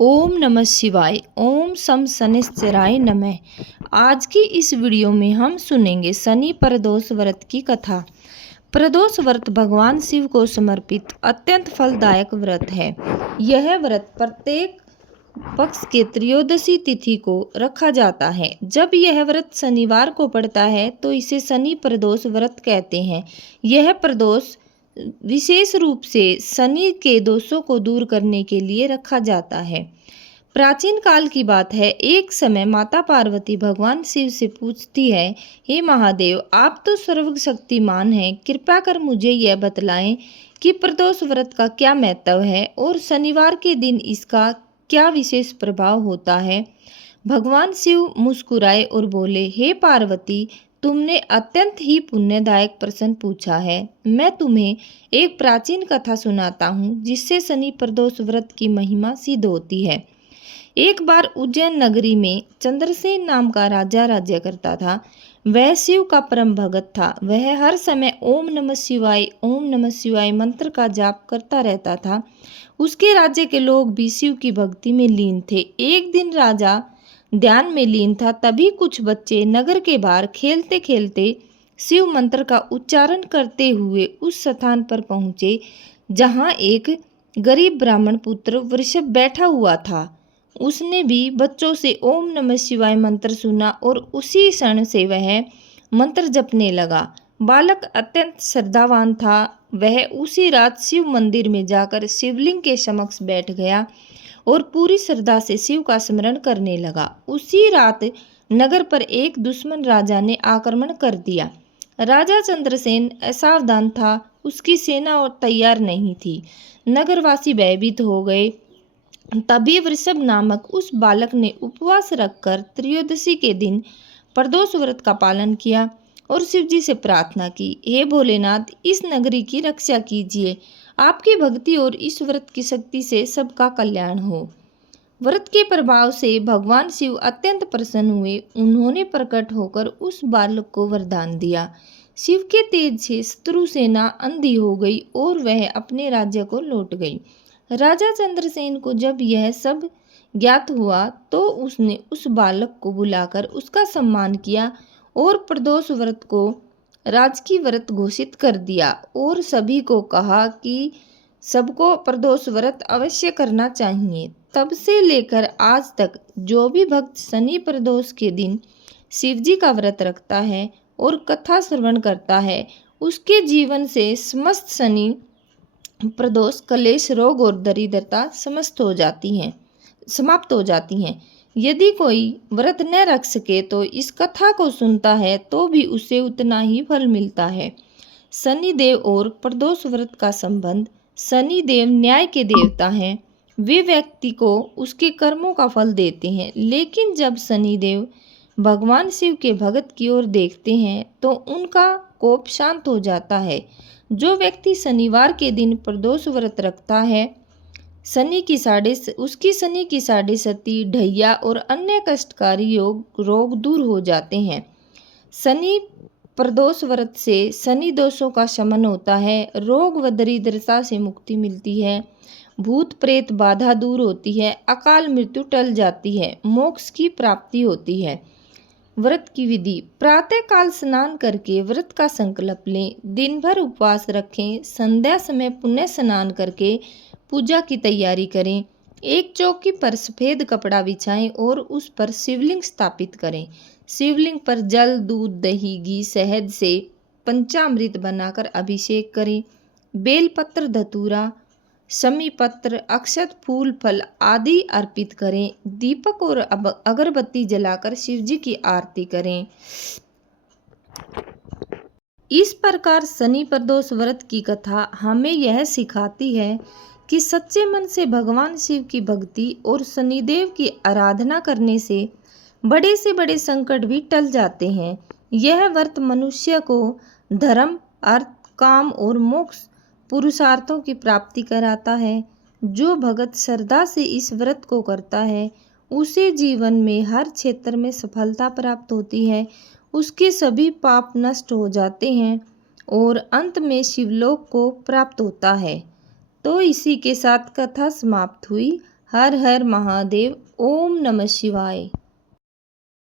ओम नमः शिवाय। ओम सम शनिश्चराय नमः। आज की इस वीडियो में हम सुनेंगे शनि प्रदोष व्रत की कथा। प्रदोष व्रत भगवान शिव को समर्पित अत्यंत फलदायक व्रत है। यह व्रत प्रत्येक पक्ष के त्रयोदशी तिथि को रखा जाता है। जब यह व्रत शनिवार को पड़ता है तो इसे शनि प्रदोष व्रत कहते हैं। यह प्रदोष विशेष रूप से शनि के दोषों को दूर करने के लिए रखा जाता है। प्राचीन काल की बात है, एक समय माता पार्वती भगवान शिव से पूछती है, हे महादेव, आप तो सर्वशक्तिमान हैं, कृपया कर मुझे यह बतलाएं कि प्रदोष व्रत का क्या महत्व है और शनिवार के दिन इसका क्या विशेष प्रभाव होता है। भगवान शिव मुस्कुराए और बोले, हे पार्वती, तुमने अत्यंत ही पुण्यदायक प्रश्न पूछा है। मैं तुम्हें एक प्राचीन कथा सुनाता हूँ जिससे शनि प्रदोष व्रत की महिमा सिद्ध होती है। एक बार उज्जैन नगरी में चंद्रसेन नाम का राजा राज्य करता था। वह शिव का परम भगत था। वह हर समय ओम नमः शिवाय मंत्र का जाप करता रहता था। उसके राज्य के लोग भी शिव की भक्ति में लीन थे। एक दिन राजा ध्यान में लीन था, तभी कुछ बच्चे नगर के बाहर खेलते खेलते शिव मंत्र का उच्चारण करते हुए उस स्थान पर पहुँचे जहाँ एक गरीब ब्राह्मण पुत्र वृषभ बैठा हुआ था। उसने भी बच्चों से ओम नमः शिवाय मंत्र सुना और उसी क्षण से वह मंत्र जपने लगा। बालक अत्यंत श्रद्धावान था। वह उसी रात शिव मंदिर में जाकर शिवलिंग के समक्ष बैठ गया और पूरी श्रद्धा से शिव का स्मरण करने लगा। उसी रात नगर पर एक दुश्मन राजा ने आक्रमण कर दिया। राजा चंद्रसेन असावधान था, उसकी सेना और तैयार नहीं थी। नगरवासी भयभीत हो गए। तभी वृषभ नामक उस बालक ने उपवास रखकर त्रयोदशी के दिन प्रदोष व्रत का पालन किया और शिव जी से प्रार्थना की, हे भोलेनाथ, इस नगरी की रक्षा कीजिए। आपकी भक्ति और इस व्रत की शक्ति से सबका कल्याण हो। व्रत के प्रभाव से भगवान शिव अत्यंत प्रसन्न हुए। उन्होंने प्रकट होकर उस बालक को वरदान दिया। शिव के तेज से शत्रु सेना अंधी हो गई और वह अपने राज्य को लौट गई। राजा चंद्रसेन को जब यह सब ज्ञात हुआ तो उसने उस बालक को बुलाकर उसका सम्मान किया और प्रदोष व्रत को राजकीय व्रत घोषित कर दिया और सभी को कहा कि सबको प्रदोष व्रत अवश्य करना चाहिए। तब से लेकर आज तक जो भी भक्त शनि प्रदोष के दिन शिवजी का व्रत रखता है और कथा श्रवण करता है, उसके जीवन से समस्त शनि प्रदोष कलेश, रोग और दरिद्रता समाप्त हो जाती हैं। यदि कोई व्रत न रख सके तो इस कथा को सुनता है तो भी उसे उतना ही फल मिलता है। शनिदेव और प्रदोष व्रत का संबंध। शनिदेव न्याय के देवता हैं। वे व्यक्ति को उसके कर्मों का फल देते हैं, लेकिन जब शनिदेव भगवान शिव के भगत की ओर देखते हैं तो उनका कोप शांत हो जाता है। जो व्यक्ति शनिवार के दिन प्रदोष व्रत रखता है, उसकी शनि की साढ़े सती, ढैया और अन्य कष्टकारी रोग दूर हो जाते हैं। शनि प्रदोष व्रत से शनि दोषों का शमन होता है, रोग व दरिद्रता से मुक्ति मिलती है, भूत प्रेत बाधा दूर होती है, अकाल मृत्यु टल जाती है, मोक्ष की प्राप्ति होती है। व्रत की विधि। प्रातः काल स्नान करके व्रत का संकल्प लें। दिन भर उपवास रखें। संध्या समय पुण्य स्नान करके पूजा की तैयारी करें। एक चौकी पर सफ़ेद कपड़ा बिछाएं और उस पर शिवलिंग स्थापित करें। शिवलिंग पर जल, दूध, दही, घी, शहद से पंचामृत बनाकर अभिषेक करें। बेलपत्र, धतूरा, शमी पत्र, अक्षत, फूल, फल आदि अर्पित करें। दीपक और अगरबत्ती जलाकर शिवजी की आरती करें। इस प्रकार शनि प्रदोष व्रत की कथा हमें यह सिखाती है कि सच्चे मन से भगवान शिव की भक्ति और शनिदेव की आराधना करने से बड़े संकट भी टल जाते हैं। यह व्रत मनुष्य को धर्म, अर्थ, काम और मोक्ष पुरुषार्थों की प्राप्ति कराता है। जो भगत श्रद्धा से इस व्रत को करता है, उसे जीवन में हर क्षेत्र में सफलता प्राप्त होती है। उसके सभी पाप नष्ट हो जाते हैं और अंत में शिवलोक को प्राप्त होता है। तो इसी के साथ कथा समाप्त हुई। हर हर महादेव। ओम नमः शिवाय।